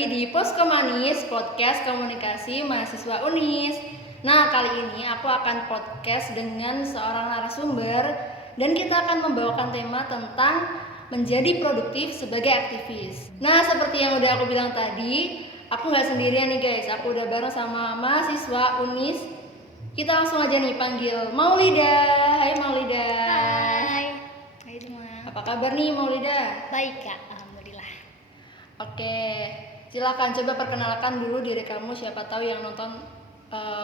lagi di Posko Manis, podcast komunikasi mahasiswa UNIS. Nah, kali ini aku akan podcast dengan seorang narasumber dan kita akan membawakan tema tentang menjadi produktif sebagai aktivis. Nah, seperti yang udah aku bilang tadi, aku nggak sendirian nih guys, aku udah bareng sama mahasiswa UNIS. Kita langsung aja nih panggil Maulida. Hai Maulida. Hai semua. Apa kabar nih Maulida? Baik kak, alhamdulillah. Oke, silakan coba perkenalkan dulu diri kamu. Siapa tahu yang nonton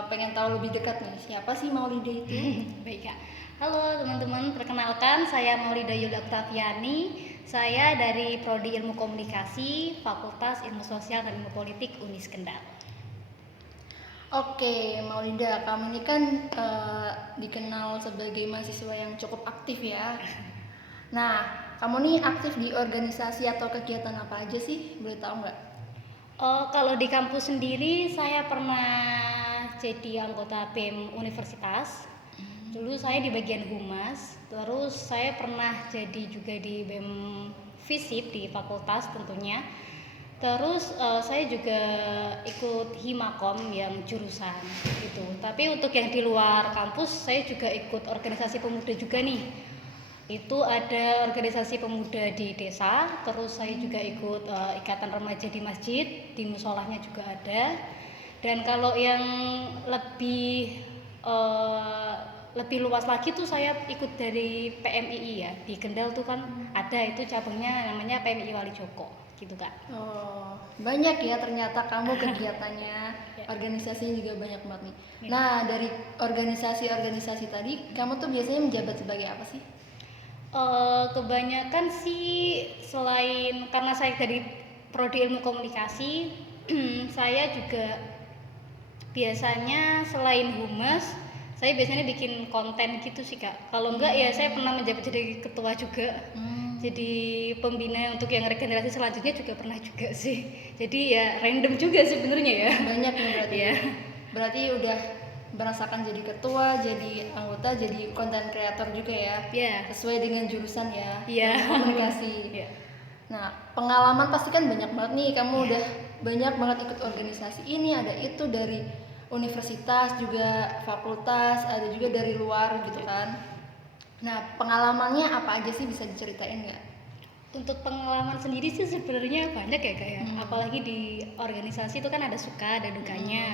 pengen tahu lebih dekat nih. Siapa sih Maulida itu? Baik kak. Halo teman-teman, perkenalkan saya Maulida Yuda Oktaviani. Saya dari Prodi Ilmu Komunikasi, Fakultas Ilmu Sosial dan Ilmu Politik UNIS Kendal. Oke, Maulida, kamu ini kan dikenal sebagai mahasiswa yang cukup aktif ya. Nah, kamu nih aktif di organisasi atau kegiatan apa aja sih? Boleh tahu nggak? Kalau di kampus sendiri saya pernah jadi anggota BEM Universitas. Dulu saya di bagian humas. Terus saya pernah jadi juga di BEM FISIP di fakultas tentunya. Terus saya juga ikut Himakom yang jurusan gitu. Tapi untuk yang di luar kampus saya juga ikut organisasi pemuda juga nih. Itu ada organisasi pemuda di desa, terus saya juga ikut ikatan remaja di masjid, di musolahnya juga ada. Dan kalau yang lebih luas lagi tuh saya ikut dari PMII ya, di Kendal tuh kan ada itu cabangnya namanya PMII Wali Joko gitu kak. Oh, banyak ya ternyata kamu kegiatannya. Organisasinya juga banyak banget nih. Nah, dari organisasi-organisasi tadi, kamu tuh biasanya menjabat sebagai apa sih? Kebanyakan sih selain karena saya dari Prodi Ilmu Komunikasi, saya juga biasanya selain humas, saya biasanya bikin konten gitu sih kak. Kalau enggak ya saya pernah menjabat jadi ketua juga. Jadi pembina untuk yang regenerasi selanjutnya juga pernah juga sih. Jadi ya random juga sih sebenarnya ya. Banyak nih berarti. Ya. Berarti udah merasakan jadi ketua, jadi anggota, jadi konten kreator juga ya. Iya. Sesuai dengan jurusan ya. Iya. Komunikasi. Iya. Nah, pengalaman pasti kan banyak banget nih. Kamu udah banyak banget ikut organisasi ini, ada itu dari universitas juga, fakultas, ada juga dari luar gitu kan. Nah, pengalamannya apa aja sih, bisa diceritain nggak? Untuk pengalaman sendiri sih sebenarnya banyak ya kak ya. Apalagi di organisasi itu kan ada suka, ada dukanya.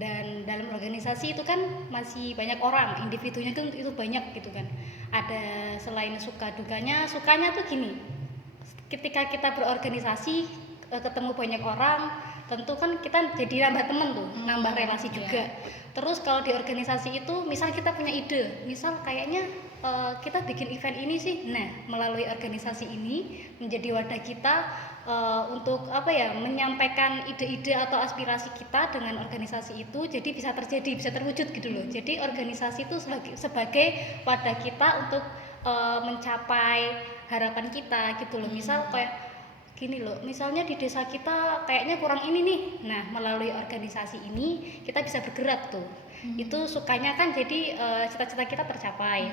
Dan dalam organisasi itu kan masih banyak orang, individunya kan itu banyak gitu kan. Ada selain suka dukanya tuh gini. Ketika kita berorganisasi ketemu banyak orang, tentu kan kita jadi nambah temen tuh, nambah relasi juga. Terus kalau di organisasi itu misal kita punya ide, misal kayaknya kita bikin event ini sih. Nah, melalui organisasi ini menjadi wadah kita untuk menyampaikan ide-ide atau aspirasi kita dengan organisasi itu, jadi bisa terwujud gitu loh. Jadi organisasi itu sebagai wadah kita untuk mencapai harapan kita gitu loh. Misal kayak gini loh, misalnya di desa kita kayaknya kurang ini nih. Nah, melalui organisasi ini kita bisa bergerak tuh. Itu sukanya kan jadi cita-cita kita tercapai.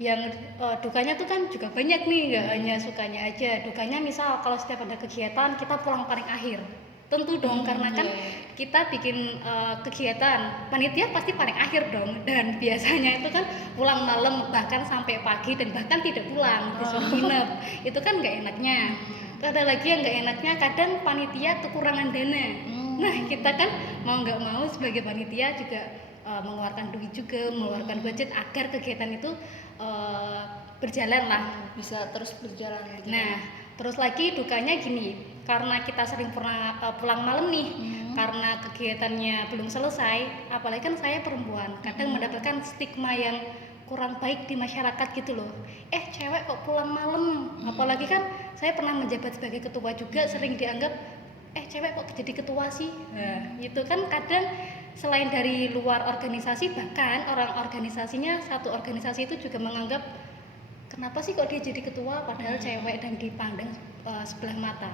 Yang dukanya tuh kan juga banyak nih, nggak hanya sukanya aja. Dukanya misal kalau setiap ada kegiatan kita pulang paling akhir. Tentu dong, karena kan kita bikin kegiatan, panitia pasti paling akhir dong. Dan biasanya itu kan pulang malam, bahkan sampai pagi, dan bahkan tidak pulang, disuruh nginep. Itu kan nggak enaknya. Ada lagi yang nggak enaknya, kadang panitia kekurangan dana. Nah, kita kan mau nggak mau sebagai panitia juga mengeluarkan duit juga, mengeluarkan budget agar kegiatan itu berjalan lah, bisa terus berjalan gitu. Nah, terus lagi dukanya gini, karena kita sering pernah pulang malam nih, karena kegiatannya belum selesai, apalagi kan saya perempuan, kadang mendapatkan stigma yang kurang baik di masyarakat gitu loh. Cewek kok pulang malam, apalagi kan saya pernah menjabat sebagai ketua juga, sering dianggap cewek kok jadi ketua sih. Nah, itu kan kadang selain dari luar organisasi, bahkan orang organisasinya, satu organisasi itu juga menganggap kenapa sih kok dia jadi ketua padahal cewek dan dipandang sebelah mata.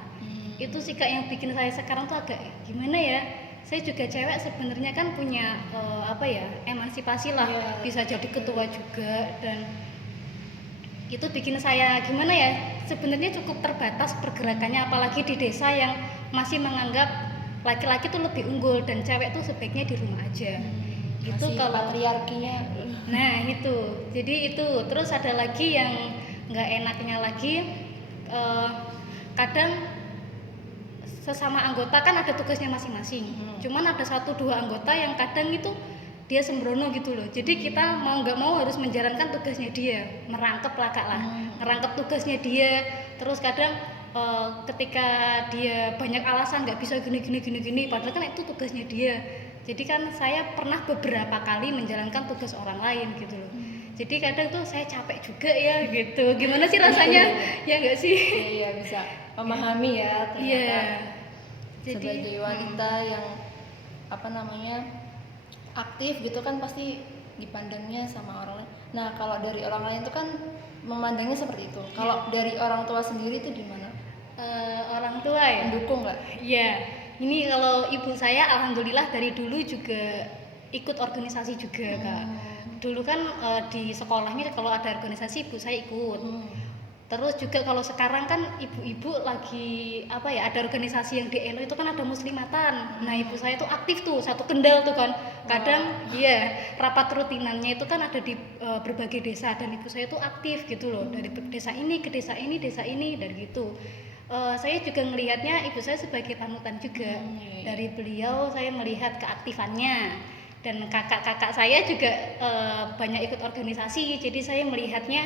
Itu sih kak yang bikin saya sekarang tuh agak gimana ya. Saya juga cewek sebenarnya kan punya emansipasi lah, bisa jadi ketua juga, dan itu bikin saya gimana ya, sebenarnya cukup terbatas pergerakannya, apalagi di desa yang masih menganggap laki-laki tuh lebih unggul dan cewek tuh sebaiknya di rumah aja. Itu Masih kalau patriarkinya. nah itu, jadi itu terus ada lagi yang nggak enaknya lagi, kadang sesama anggota kan ada tugasnya masing-masing. Cuman ada 1-2 anggota yang kadang itu dia sembrono gitu loh. Jadi kita mau nggak mau harus menjalankan tugasnya dia, merangkep ngerangkep tugasnya dia. Terus kadang ketika dia banyak alasan nggak bisa gini, padahal kan itu tugasnya dia. Jadi kan saya pernah beberapa kali menjalankan tugas orang lain gitu loh. Jadi kadang tuh saya capek juga ya gitu. Gimana sih rasanya? Ya nggak sih? Iya, bisa memahami ya ternyata. Iya. Jadi Sebagai wanita yang aktif gitu kan pasti dipandangnya sama orang lain. Nah, kalau dari orang lain itu kan memandangnya seperti itu. Kalau dari orang tua sendiri itu gimana? orang tua ya. Mendukung nggak? Iya. Ini kalau ibu saya alhamdulillah dari dulu juga ikut organisasi juga Kak. Dulu kan di sekolahnya kalau ada organisasi ibu saya ikut. Terus juga kalau sekarang kan ibu-ibu lagi ada organisasi yang di ELO itu kan ada muslimatan. Nah ibu saya tuh aktif tuh, satu Kendal tuh kan. Kadang rapat rutinannya itu kan ada di berbagai desa dan ibu saya tuh aktif gitu loh, dari desa ini ke desa ini dan gitu. Saya juga melihatnya ibu saya sebagai panutan juga. Dari beliau saya melihat keaktifannya, dan kakak-kakak saya juga banyak ikut organisasi, jadi saya melihatnya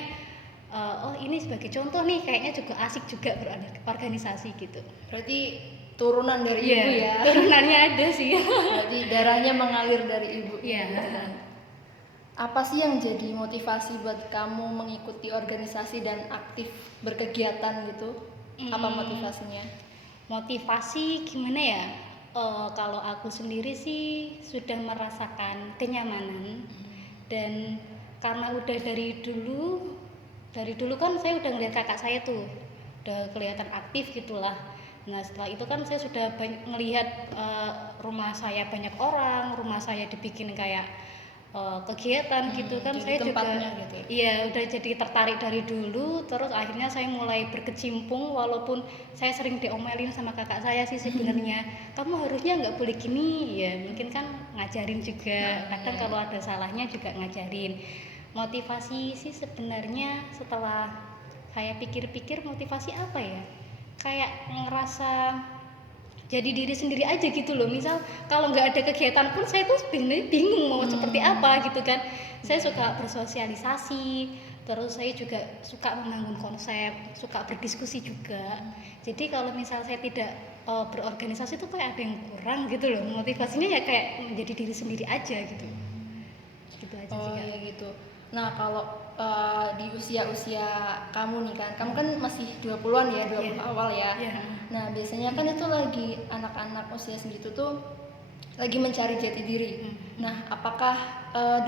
oh ini sebagai contoh nih, kayaknya juga asik juga berorganisasi gitu. Berarti turunan dari ibu ya? Turunannya ada sih. Berarti darahnya mengalir dari ibu. Iya. Gitu kan? Apa sih yang jadi motivasi buat kamu mengikuti organisasi dan aktif berkegiatan gitu? Apa motivasinya? Motivasi gimana ya? Kalau aku sendiri sih sudah merasakan kenyamanan, dan karena udah dari dulu kan saya udah ngeliat kakak saya tuh udah kelihatan aktif gitulah. Nah setelah itu kan saya sudah melihat rumah saya banyak orang, rumah saya dibikin kayak kegiatan gitu kan, saya juga gitu. Iya udah jadi tertarik dari dulu. Terus akhirnya saya mulai berkecimpung, walaupun saya sering diomelin sama kakak saya sih sebenarnya, kamu harusnya nggak boleh gini ya, mungkin kan ngajarin juga, kadang kalau ada salahnya juga ngajarin. Motivasi sih sebenarnya setelah saya pikir-pikir, motivasi apa ya, kayak ngerasa jadi diri sendiri aja gitu loh. Misal kalau nggak ada kegiatan pun saya tuh sebenarnya bingung mau seperti apa gitu kan. Saya suka bersosialisasi, terus saya juga suka membangun konsep, suka berdiskusi juga. Jadi kalau misal saya tidak berorganisasi tuh kayak ada yang kurang gitu loh. Motivasinya ya kayak menjadi diri sendiri aja gitu. Gitu aja sih. Ya gitu. Nah kalau di usia-usia kamu nih kan, kamu kan masih 20-an ya, 20 awal ya. Nah biasanya kan itu lagi anak-anak usia segitu tuh lagi mencari jati diri. Nah apakah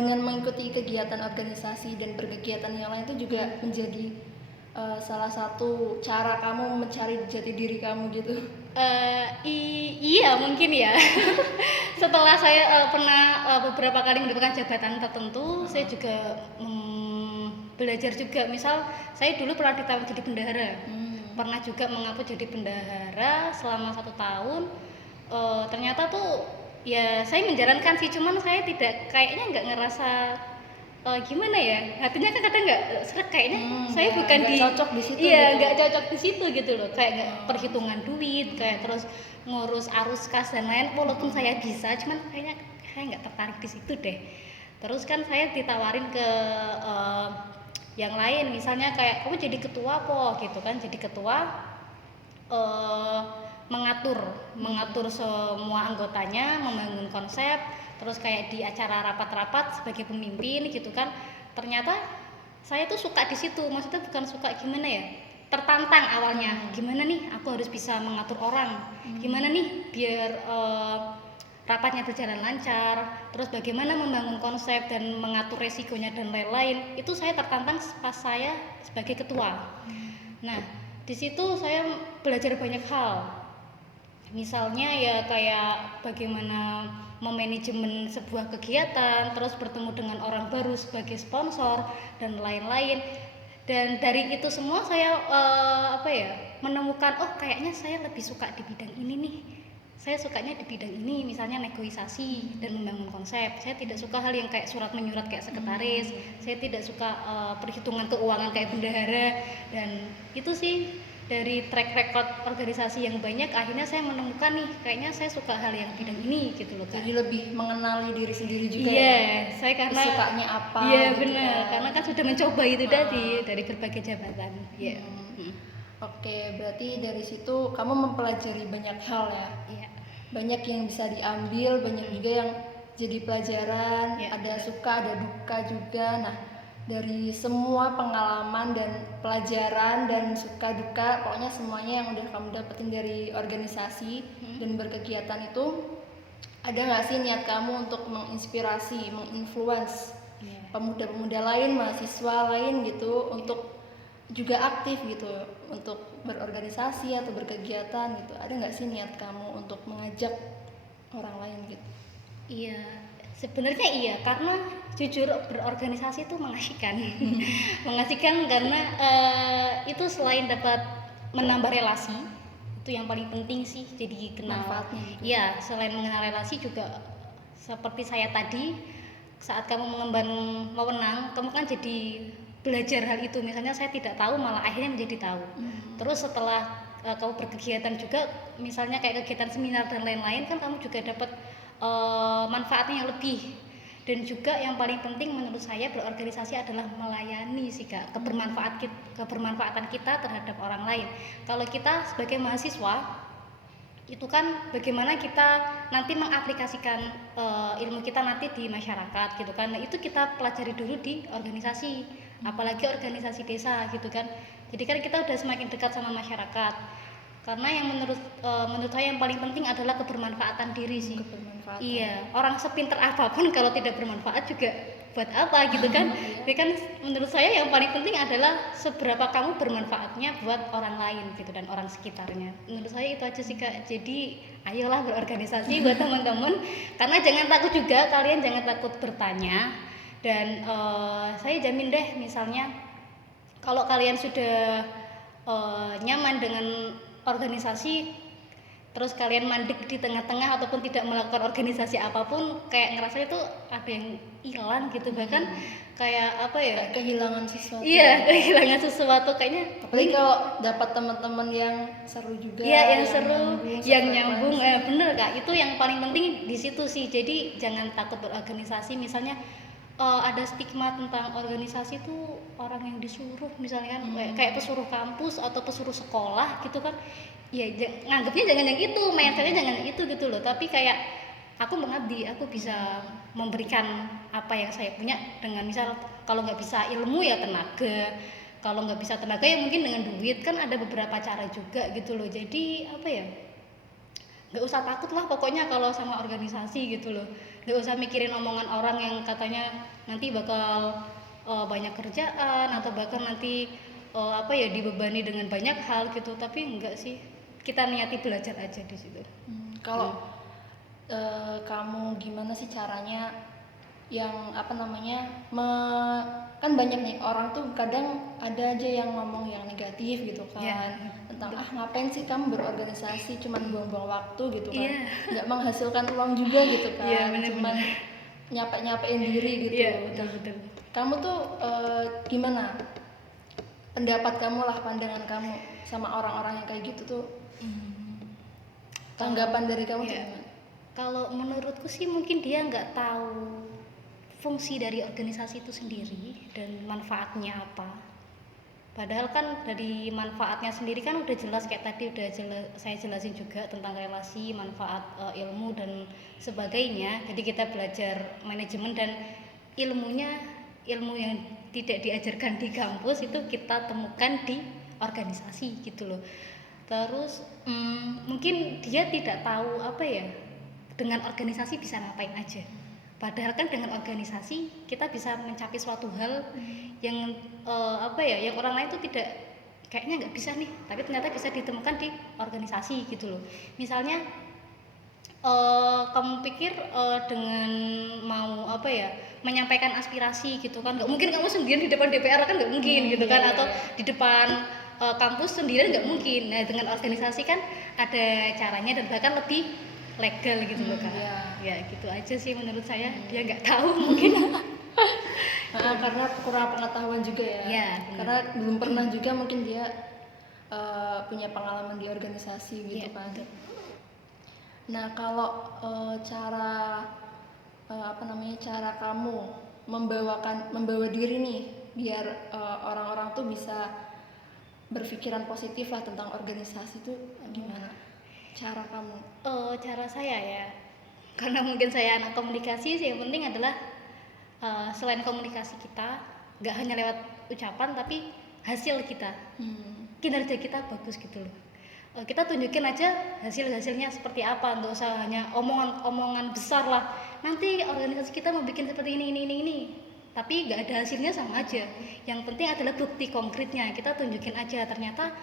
dengan mengikuti kegiatan organisasi dan berkegiatan yang lain itu juga menjadi salah satu cara kamu mencari jati diri kamu gitu? Iya mungkin ya. Setelah saya pernah beberapa kali mendapatkan jabatan tertentu, saya juga belajar juga. Misal saya dulu pernah ditawar jadi bendahara, pernah juga mengaku jadi bendahara selama 1 tahun. Ternyata tuh ya saya menjalankan sih, cuman saya kayaknya nggak ngerasa gimana ya, hatinya kan kadang nggak serak, kayaknya saya bukan cocok di situ. Nggak cocok di situ gitu loh, kayak nggak perhitungan duit, kayak terus ngurus arus kas dan lain, walaupun saya bisa, cuman kayaknya saya nggak tertarik di situ deh. Terus kan saya ditawarin ke yang lain, misalnya kayak kamu jadi ketua gitu kan, jadi ketua mengatur semua anggotanya, membangun konsep, terus kayak di acara rapat-rapat sebagai pemimpin gitu kan. Ternyata saya tuh suka di situ, maksudnya bukan suka gimana ya, tertantang awalnya, gimana nih aku harus bisa mengatur orang, gimana nih biar rapatnya berjalan lancar, terus bagaimana membangun konsep dan mengatur resikonya dan lain-lain. Itu saya tertantang pas saya sebagai ketua. Nah di situ saya belajar banyak hal, misalnya ya kayak bagaimana memanajemen sebuah kegiatan, terus bertemu dengan orang baru sebagai sponsor dan lain-lain. Dan dari itu semua saya menemukan oh kayaknya saya lebih suka di bidang ini nih, saya sukanya di bidang ini, misalnya negosiasi dan membangun konsep. Saya tidak suka hal yang kayak surat menyurat kayak sekretaris, saya tidak suka perhitungan keuangan kayak bendahara. Dan itu sih dari track record organisasi yang banyak, akhirnya saya menemukan nih kayaknya saya suka hal yang bidang ini gitu loh Kak. Jadi lebih mengenali diri sendiri juga. Iya, saya karena sukanya apa. Iya gitu benar, kan. karena kan sudah mencoba itu tadi dari berbagai jabatan. Iya. Oke, berarti dari situ kamu mempelajari banyak hal ya. Iya. Banyak yang bisa diambil, banyak juga yang jadi pelajaran, Iya, ada suka, ada duka juga. Nah, dari semua pengalaman dan pelajaran dan suka duka, pokoknya semuanya yang udah kamu dapetin dari organisasi dan berkegiatan itu, ada nggak sih niat kamu untuk menginspirasi, menginfluence pemuda-pemuda lain, mahasiswa lain gitu untuk juga aktif gitu, untuk berorganisasi atau berkegiatan gitu? Ada nggak sih niat kamu untuk mengajak orang lain gitu? Iya, sebenarnya iya, karena jujur berorganisasi itu mengasihkan. Mengasihkan karena itu selain dapat menambah relasi, itu yang paling penting sih, jadi kenal. Manfaatnya juga. Iya, selain mengenal relasi juga seperti saya tadi, saat kamu mengemban wewenang, kamu kan jadi belajar hal itu. Misalnya saya tidak tahu, malah akhirnya menjadi tahu. Terus setelah kamu berkegiatan juga, misalnya kayak kegiatan seminar dan lain-lain, kan kamu juga dapat manfaatnya yang lebih. Dan juga yang paling penting menurut saya berorganisasi adalah melayani sih Kak, kebermanfaatan kita terhadap orang lain. Kalau kita sebagai mahasiswa itu kan bagaimana kita nanti mengaplikasikan ilmu kita nanti di masyarakat gitu kan. Nah, itu kita pelajari dulu di organisasi, apalagi organisasi desa gitu kan. Jadi kan kita udah semakin dekat sama masyarakat. Karena yang menurut saya yang paling penting adalah kebermanfaatan diri sih. Kebermanfaatan. Iya, orang sepinter apapun kalau tidak bermanfaat juga buat apa gitu kan. Jadi kan menurut saya yang paling penting adalah seberapa kamu bermanfaatnya buat orang lain gitu dan orang sekitarnya. Menurut saya itu aja sih Kak. Jadi ayolah berorganisasi buat teman-teman, karena jangan takut juga, kalian jangan takut bertanya. Dan saya jamin deh, misalnya kalau kalian sudah nyaman dengan organisasi, terus kalian mandek di tengah-tengah ataupun tidak melakukan organisasi apapun, kayak ngerasa itu ada yang hilang gitu, bahkan kayak apa ya, Kayak kehilangan sesuatu. iya kehilangan sesuatu kayaknya. Apalagi kalau dapat teman-teman yang seru juga. Iya, yang seru, yang nyambung, sefrekuensi. bener Kak, itu yang paling penting di situ sih. Jadi jangan takut berorganisasi. Misalnya ada stigma tentang organisasi itu orang yang disuruh, misalnya kan kayak pesuruh kampus atau pesuruh sekolah gitu kan. Ya nganggapnya jangan yang itu, mindsetnya jangan yang itu gitu loh. Tapi kayak aku mengabdi, aku bisa memberikan apa yang saya punya dengan misal kalau nggak bisa ilmu ya tenaga, kalau nggak bisa tenaga ya mungkin dengan duit, kan ada beberapa cara juga gitu loh. Jadi apa ya, nggak usah takut lah pokoknya kalau sama organisasi gitu loh. Nggak usah mikirin omongan orang yang katanya nanti bakal banyak kerjaan atau bahkan nanti apa ya dibebani dengan banyak hal gitu. Tapi enggak sih, kita niati belajar aja di situ. Kalau kamu gimana sih caranya yang apa namanya kan banyak nih orang tuh kadang ada aja yang ngomong yang negatif gitu kan, tentang ngapain sih kamu berorganisasi, cuman buang-buang waktu gitu kan, nggak menghasilkan uang juga gitu kan, cuman nyapa-nyapain diri gitu. Betul. Kamu tuh gimana pendapat kamu lah, pandangan kamu sama orang-orang yang kayak gitu tuh, tanggapan dari kamu tuh gimana? Kalau menurutku sih mungkin dia nggak tahu fungsi dari organisasi itu sendiri dan manfaatnya apa. Padahal kan dari manfaatnya sendiri kan udah jelas, kayak tadi udah saya jelasin juga tentang relasi, manfaat ilmu dan sebagainya. Jadi kita belajar manajemen dan ilmu yang tidak diajarkan di kampus itu kita temukan di organisasi gitu loh. Terus mungkin dia tidak tahu apa ya, dengan organisasi bisa ngapain aja. Padahal kan dengan organisasi kita bisa mencapai suatu hal yang apa ya, yang orang lain tuh tidak, kayaknya nggak bisa nih, tapi ternyata bisa ditemukan di organisasi gitu loh. Misalnya kamu pikir dengan mau apa ya, menyampaikan aspirasi gitu kan, nggak mungkin kamu sendirian di depan DPR kan, nggak mungkin gitu kan, atau di depan kampus sendirian nggak mungkin. Nah dengan organisasi kan ada caranya dan bahkan lebih legal gitu loh Kak. Iya. Ya gitu aja sih menurut saya. Dia nggak tahu mungkin. Karena kurang pengetahuan juga ya. Iya, Karena belum pernah juga mungkin dia punya pengalaman di organisasi gitu Iya, kan. betul. Nah, kalau cara kamu membawa diri nih biar orang-orang tuh bisa berpikiran positif lah tentang organisasi tuh gimana? Cara kamu? Cara saya ya, karena mungkin saya anak komunikasi sih, yang penting adalah selain komunikasi kita nggak hanya lewat ucapan tapi hasil kita, kinerja kita bagus gitu loh. Kita tunjukin aja hasilnya seperti apa, nggak usah hanya omongan besar lah. Nanti organisasi kita mau bikin seperti ini, tapi nggak ada hasilnya sama aja. Yang penting adalah bukti konkretnya. Kita tunjukin aja ternyata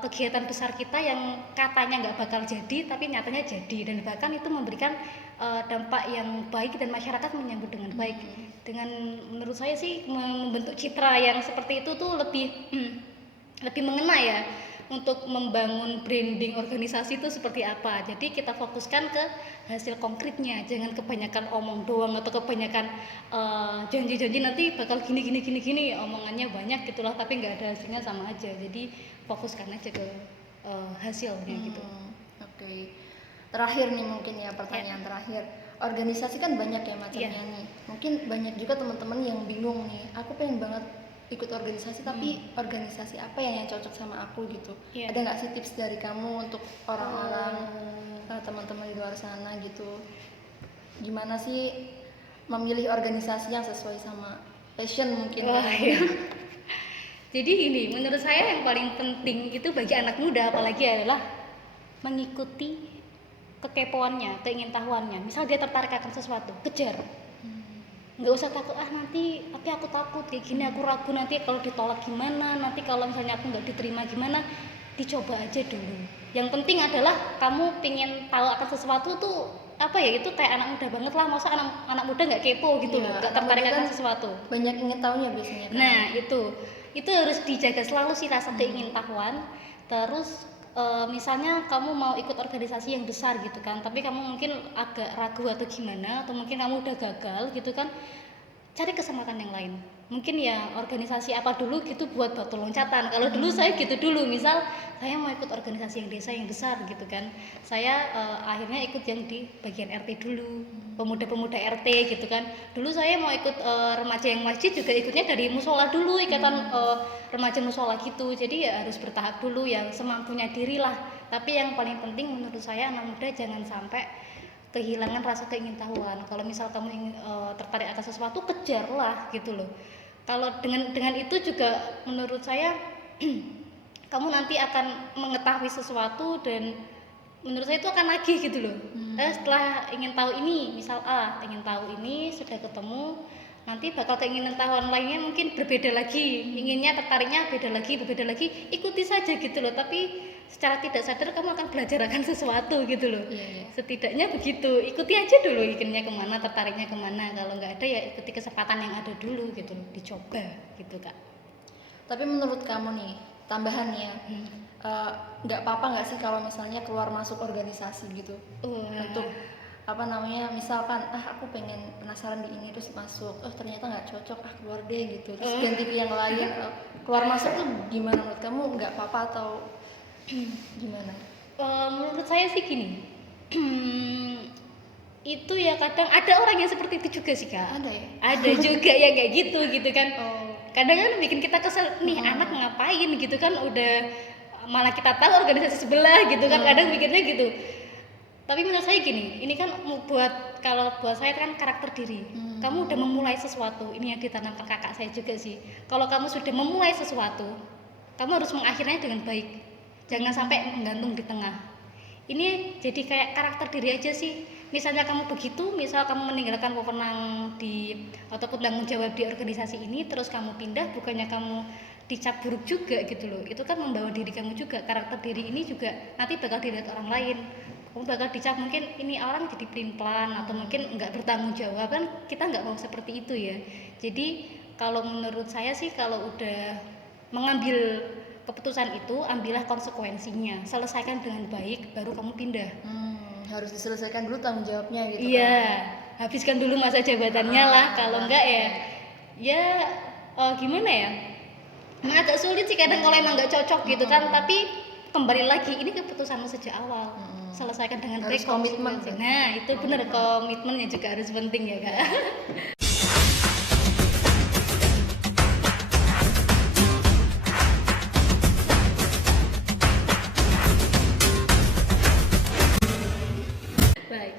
kegiatan besar kita yang katanya nggak bakal jadi, tapi nyatanya jadi, dan bahkan itu memberikan dampak yang baik dan masyarakat menyambut dengan baik. Dengan menurut saya sih membentuk citra yang seperti itu tuh lebih mengena ya, untuk membangun branding organisasi itu seperti apa. Jadi kita fokuskan ke hasil konkretnya, jangan kebanyakan omong doang atau kebanyakan janji-janji nanti bakal gini, omongannya banyak gitulah tapi nggak ada hasilnya, sama aja. Jadi fokuskan aja ke hasilnya gitu. Oke. Terakhir nih mungkin ya, pertanyaan terakhir. Organisasi kan banyak ya macamnya nih. Mungkin banyak juga teman-teman yang bingung nih. Aku pengen banget ikut organisasi, tapi organisasi apa yang cocok sama aku gitu. Ada nggak sih tips dari kamu untuk orang-orang teman-teman di luar sana gitu? Gimana sih memilih organisasi yang sesuai sama passion mungkin? Iya. Jadi ini menurut saya yang paling penting itu bagi anak muda apalagi adalah mengikuti kekepoannya, keingintahuannya. Misal dia tertarik akan sesuatu, kejar. Nggak usah takut, nanti tapi aku takut kayak gini, aku ragu nanti kalau ditolak gimana, nanti kalau misalnya aku nggak diterima gimana. Dicoba aja dulu. Yang penting adalah kamu pengen tahu akan sesuatu tuh apa ya, itu kayak anak muda banget lah. Masa anak muda nggak kepo gitu loh, nggak tertarik akan sesuatu. Banyak ingin tahunya biasanya kan? Nah itu harus dijaga selalu sih rasa keingintahuan. Terus misalnya kamu mau ikut organisasi yang besar gitu kan, tapi kamu mungkin agak ragu atau gimana, atau mungkin kamu udah gagal gitu kan, cari kesempatan yang lain. Mungkin ya organisasi apa dulu gitu buat batu loncatan. Kalau dulu saya gitu dulu, misal saya mau ikut organisasi yang desa yang besar gitu kan, saya akhirnya ikut yang di bagian RT dulu, pemuda-pemuda RT gitu kan. Dulu saya mau ikut remaja yang masjid juga ikutnya dari musola dulu, ikatan remaja musola gitu. Jadi ya harus bertahap dulu, yang semampunya diri lah. Tapi yang paling penting menurut saya anak muda jangan sampai kehilangan rasa keingintahuan. Kalau misal kamu ingin tertarik akan sesuatu, kejarlah gitu loh. Kalau dengan itu juga menurut saya kamu nanti akan mengetahui sesuatu, dan menurut saya itu akan nagih gitu loh. Setelah ingin tahu ini, misal ingin tahu ini sudah ketemu, nanti bakal keinginan tahuan lainnya mungkin berbeda lagi, inginnya tertariknya berbeda lagi, ikuti saja gitu loh. Tapi secara tidak sadar kamu akan belajar akan sesuatu gitu loh. Setidaknya begitu, ikuti aja dulu inginnya kemana, tertariknya kemana. Kalau nggak ada ya ikuti kesempatan yang ada dulu gitu loh, dicoba gitu Kak. Tapi menurut kamu nih, tambahan ya, nggak apa-apa nggak sih kalau misalnya keluar masuk organisasi gitu? Untuk misalkan aku pengen penasaran di ini terus masuk, ternyata nggak cocok, keluar deh gitu, terus ganti ke yang lain. Keluar masuk tuh gimana menurut kamu? Nggak apa-apa atau gimana? Menurut saya sih gini, itu ya kadang ada orang yang seperti itu juga sih Kak. Ada ya? Ada juga ya kayak gitu kan. Kadang kan bikin kita kesel, nih anak ngapain gitu kan, udah malah kita tahu organisasi sebelah gitu kan. Kadang mikirnya gitu. Tapi menurut saya gini, ini kan kalau buat saya kan karakter diri. Kamu udah memulai sesuatu, ini yang ditanamkan kakak saya juga sih. Kalau kamu sudah memulai sesuatu, kamu harus mengakhirinya dengan baik. Jangan sampai menggantung di tengah. Ini jadi kayak karakter diri aja sih. Misalnya kamu begitu, misal kamu meninggalkan wewenang ataupun tanggung jawab di organisasi ini, terus kamu pindah, bukannya kamu dicap buruk juga gitu loh. Itu kan membawa diri kamu juga, karakter diri ini juga nanti bakal dilihat orang lain. Kamu bakal dicap mungkin ini orang jadi pelin-pelan atau mungkin nggak bertanggung jawab, kan kita nggak mau seperti itu ya. Jadi kalau menurut saya sih, kalau udah mengambil keputusan itu ambillah konsekuensinya, selesaikan dengan baik, baru kamu pindah. Harus diselesaikan dulu tanggung jawabnya gitu Iya, kan. habiskan dulu masa jabatannya lah. Kalau enggak ya gimana ya? Emang agak sulit sih kadang kalau emang nggak cocok gitu kan. Tapi kembali lagi, ini keputusanmu sejak awal. Selesaikan dengan Harus baik komitmen. konsekuensi. Nah, itu benar, komitmennya juga harus penting ya, Kak. Baik.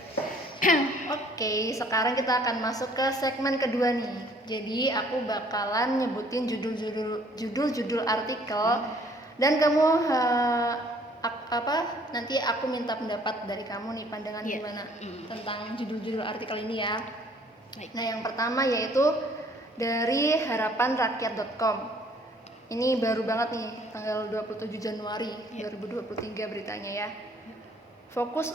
Oke, sekarang kita akan masuk ke segmen kedua nih. Jadi aku bakalan nyebutin judul-judul artikel dan kamu nanti aku minta pendapat dari kamu nih, pandangan Iya. gimana tentang judul-judul artikel ini ya. Baik. Nah, yang pertama yaitu dari harapanrakyat.com. Ini baru banget nih, tanggal 27 Januari 2023 beritanya ya. Fokus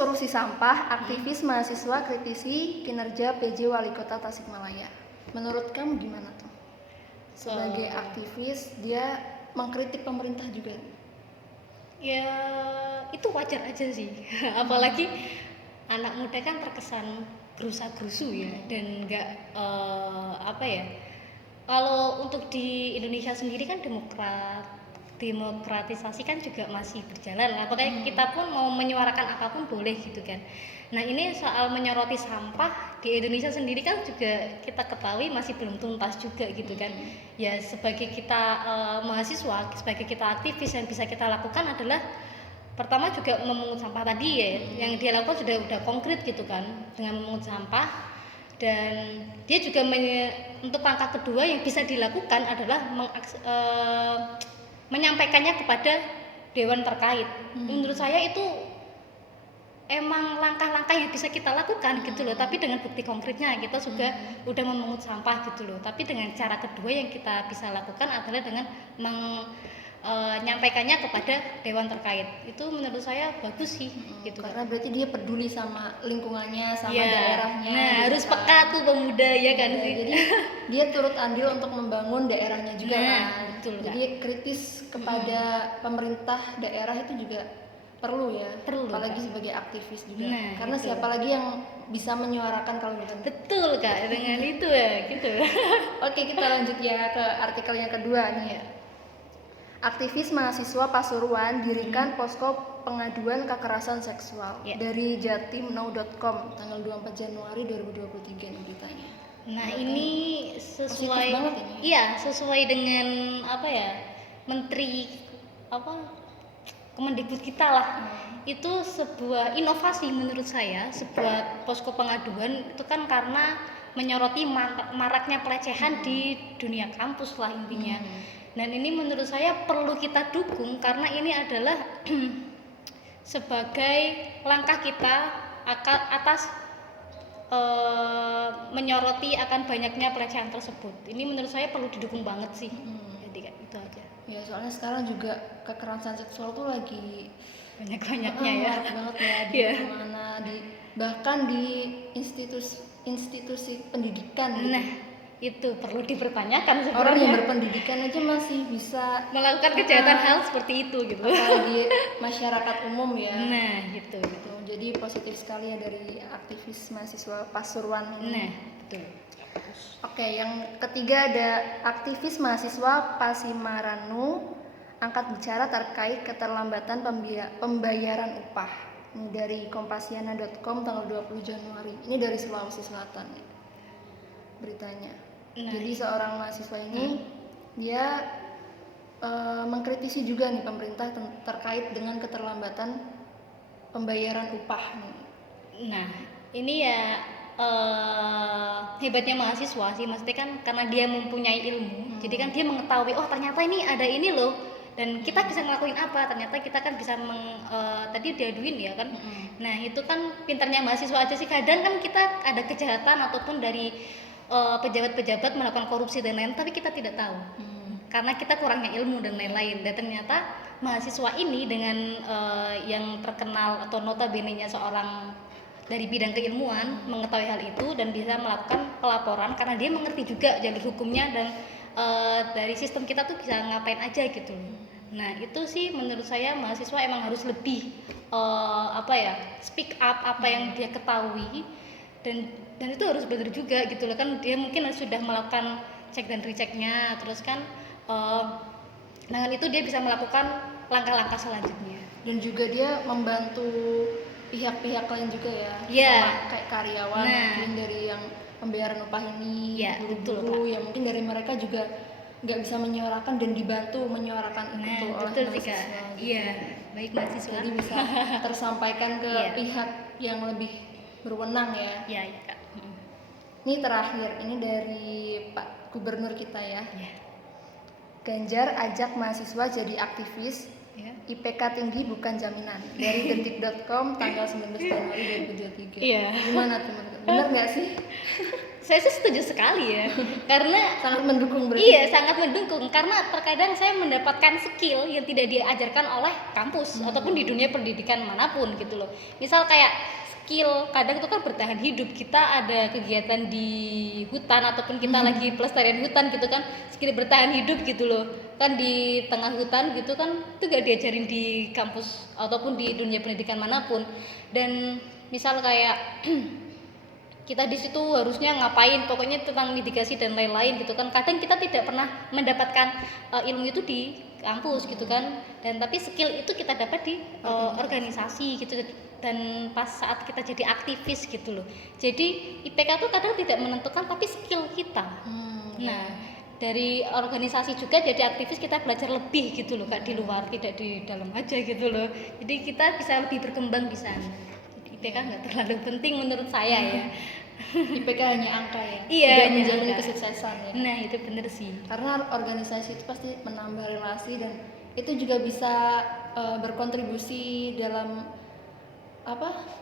urusi sampah, aktivis mahasiswa kritisi kinerja PJ Wali Kota Tasikmalaya. Menurut kamu gimana tuh? Sebagai aktivis, dia mengkritik pemerintah juga. Ya, itu wajar aja sih. Apalagi anak muda kan terkesan gerusa-gerusu ya, dan nggak kalau untuk di Indonesia sendiri kan demokratisasi kan juga masih berjalan. Apakah kita pun mau menyuarakan apapun boleh gitu kan. Nah, ini soal menyoroti sampah di Indonesia sendiri kan juga kita ketahui masih belum tuntas juga gitu kan. Ya, sebagai kita mahasiswa, sebagai kita aktivis, yang bisa kita lakukan adalah pertama juga memungut sampah tadi ya, yang dia lakukan sudah konkret gitu kan, dengan memungut sampah. Dan dia juga untuk langkah kedua yang bisa dilakukan adalah menyampaikannya kepada dewan terkait. Menurut saya itu emang langkah-langkah yang bisa kita lakukan gitu loh, tapi dengan bukti konkretnya kita juga udah memungut sampah gitu loh. Tapi dengan cara kedua yang kita bisa lakukan adalah dengan menyampaikannya kepada dewan terkait. Itu menurut saya bagus sih gitu. Karena berarti dia peduli sama lingkungannya, sama daerahnya. Nah, gitu harus kan. peka tuh pemuda ya kan sih. Jadi dia turut andil untuk membangun daerahnya juga kan. Betul, Jadi kritis kepada pemerintah daerah itu juga perlu ya. Perlu, apalagi Kak. sebagai aktivis juga. Nah, Karena gitu. siapa lagi yang bisa menyuarakan kalau bukan. Betul Kak, dengan itu ya gitu. Oke, kita lanjut ya ke artikel yang kedua nih ya. Aktivis mahasiswa Pasuruan dirikan posko pengaduan kekerasan seksual dari jatimnow.com tanggal 24 Januari 2023 nih beritanya. Nah, ini sesuai banget ini. Iya, sesuai dengan Menteri Kemendikbud kita lah. Itu sebuah inovasi menurut saya, sebuah posko pengaduan itu kan karena menyoroti maraknya pelecehan di dunia kampus lah intinya. Dan ini menurut saya perlu kita dukung karena ini adalah sebagai langkah kita atas menyoroti akan banyaknya pelecehan tersebut. Ini menurut saya perlu didukung banget sih. Jadi kan itu aja. Ya, soalnya sekarang juga kekerasan seksual tuh lagi Banyak-banyaknya ya. marak banget ya di mana bahkan di institusi pendidikan gitu. Nah, itu perlu dipertanyakan sebenarnya. Orang yang berpendidikan aja masih bisa melakukan kejahatan hal seperti itu gitu. apalagi masyarakat umum ya. Nah, gitu. Jadi positif sekali ya dari aktivis mahasiswa Pasuruan ini. Nah, betul. Oke, yang ketiga ada aktivis mahasiswa Pasimaranu angkat bicara terkait keterlambatan pembayaran upah. Ini dari kompasiana.com tanggal 20 Januari. Ini dari Sulawesi Selatan ya, beritanya. Jadi seorang mahasiswa ini dia mengkritisi juga nih pemerintah terkait dengan keterlambatan pembayaran upah nih. Nah, ini ya hebatnya mahasiswa sih, maksudnya kan karena dia mempunyai ilmu, jadi kan dia mengetahui ternyata ini ada ini loh, dan kita bisa ngelakuin apa, ternyata kita kan bisa tadi diaduin ya kan. Nah, itu kan pintarnya mahasiswa aja sih, kadang kan kita ada kejahatan ataupun dari pejabat-pejabat melakukan korupsi dan lain, tapi kita tidak tahu karena kita kurangnya ilmu dan lain-lain. Dan ternyata mahasiswa ini dengan yang terkenal atau notabene-nya seorang dari bidang keilmuan mengetahui hal itu dan bisa melakukan pelaporan karena dia mengerti juga jalur hukumnya dan dari sistem kita tuh bisa ngapain aja gitu loh. Nah itu sih menurut saya mahasiswa emang harus lebih speak up apa yang dia ketahui, dan itu harus benar juga gitu loh kan. Dia mungkin sudah melakukan cek dan rechecknya, terus kan dengan itu dia bisa melakukan langkah-langkah selanjutnya. Dan juga dia membantu pihak-pihak lain juga ya, sama kayak karyawan mungkin dari yang pembayaran upah ini, guru-guru yang mungkin dari mereka juga nggak bisa menyuarakan dan dibantu menyuarakan itu oleh mahasiswa. Iya, baik mahasiswa. Jadi bisa tersampaikan ke pihak yang lebih berwenang ya. Iya, Kak. Ini terakhir, ini dari Pak Gubernur kita ya. Ganjar ajak mahasiswa jadi aktivis. IPK tinggi bukan jaminan. Dari detik.com tanggal 19 Januari 2023. Gimana teman-teman? Benar nggak sih? Saya sih setuju sekali ya, karena sangat mendukung berarti. Iya, sangat mendukung karena terkadang saya mendapatkan skill yang tidak diajarkan oleh kampus ataupun di dunia pendidikan manapun gitu loh. Misal kayak skill kadang itu kan bertahan hidup, kita ada kegiatan di hutan ataupun kita lagi pelestarian hutan gitu kan, skill bertahan hidup gitu loh kan di tengah hutan gitu kan, itu gak diajarin di kampus ataupun di dunia pendidikan manapun. Dan misal kayak kita di situ harusnya ngapain, pokoknya tentang mitigasi dan lain-lain gitu kan. Kadang kita tidak pernah mendapatkan ilmu itu di kampus gitu kan. Dan tapi skill itu kita dapat di organisasi gitu. Dan pas saat kita jadi aktivis gitu loh. Jadi IPK tuh kadang tidak menentukan tapi skill kita. Nah, dari organisasi juga jadi aktivis kita belajar lebih gitu loh Kak, di luar, tidak di dalam aja gitu loh. Jadi kita bisa lebih berkembang di sana. IPK nggak terlalu penting menurut saya ya. IPK hanya angka ya, tidak menjamin kesuksesan ya. Nah itu bener sih, karena organisasi itu pasti menambah relasi dan itu juga bisa berkontribusi dalam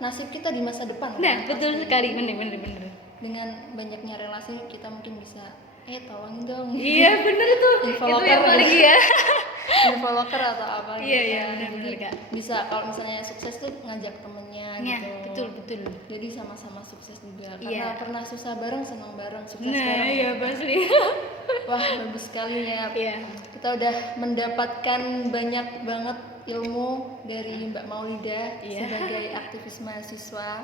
nasib kita di masa depan. Nah kan? Betul sekali, bener. Dengan banyaknya relasi kita mungkin bisa tolongin dong. Iya bener tuh. Itu yang paling ya. Infoloker atau apa gitu. Iya benar Kak. Bisa kalau misalnya sukses tuh ngajak temennya gitu. Betul. Jadi sama-sama sukses juga. Karena pernah susah bareng, senang bareng, sukses bareng. Nah iya pasti. Wah bagus sekali ya. Kita udah mendapatkan banyak banget ilmu dari Mbak Maulida sebagai aktivis mahasiswa.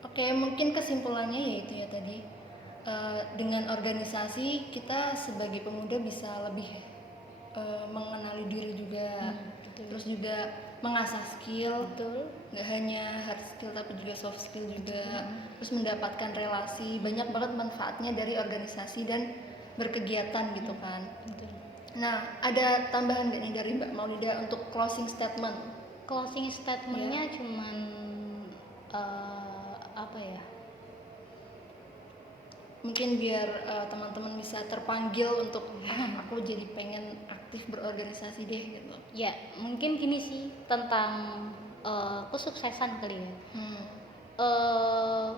Oke, mungkin kesimpulannya yaitu ya tadi dengan organisasi kita sebagai pemuda bisa lebih mengenali diri juga, terus juga mengasah skill, nggak hanya hard skill tapi juga soft skill juga, terus mendapatkan relasi, banyak banget manfaatnya dari organisasi dan berkegiatan gitu kan. Nah, ada tambahan nggak nih dari Mbak Maulida untuk closing statement? Closing statementnya cuman apa ya? Mungkin biar teman-teman bisa terpanggil untuk aku jadi pengen aktif berorganisasi deh gitu. Ya mungkin gini sih tentang kesuksesan kali ya.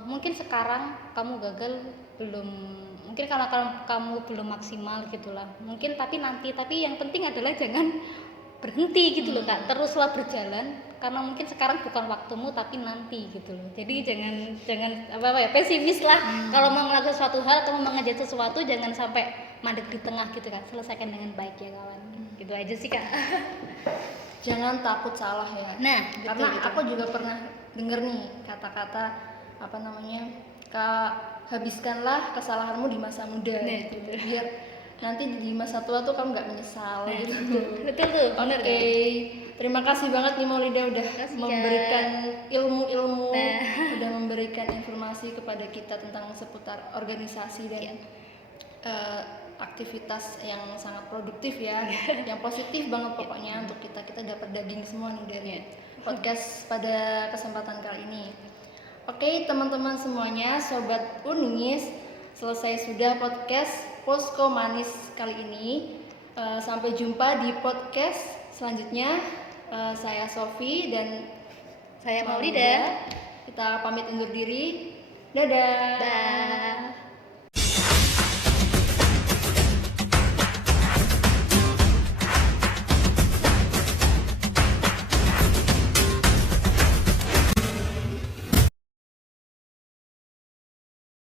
Mungkin sekarang kamu gagal belum, mungkin karena kamu belum maksimal gitulah mungkin, tapi yang penting adalah jangan berhenti gitu loh Kak, teruslah berjalan karena mungkin sekarang bukan waktumu tapi nanti gitu loh. Jadi jangan pesimis lah. Kalau mau melakukan suatu hal, kamu mengejar sesuatu, jangan sampai mandek di tengah gitu kan, selesaikan dengan baik ya kawan. Gitu aja sih Kak. Jangan takut salah ya. Nah karena aku juga pernah denger nih kata-kata habiskanlah kesalahanmu di masa muda gitu. Biar nanti di masa tua tuh kamu nggak menyesal gitu. Betul tuh. Oke. Terima kasih banget nih Maulida udah memberikan ilmu-ilmu, udah memberikan informasi kepada kita tentang seputar organisasi dan aktivitas yang sangat produktif ya, yang positif banget pokoknya untuk kita dapat daging semua nih dari podcast pada kesempatan kali ini. Oke teman-teman semuanya, Sobat Unis, selesai sudah podcast Posko Manis kali ini. Sampai jumpa di podcast selanjutnya. Saya Sofi dan saya Maulida. Kita pamit undur diri. Dadah.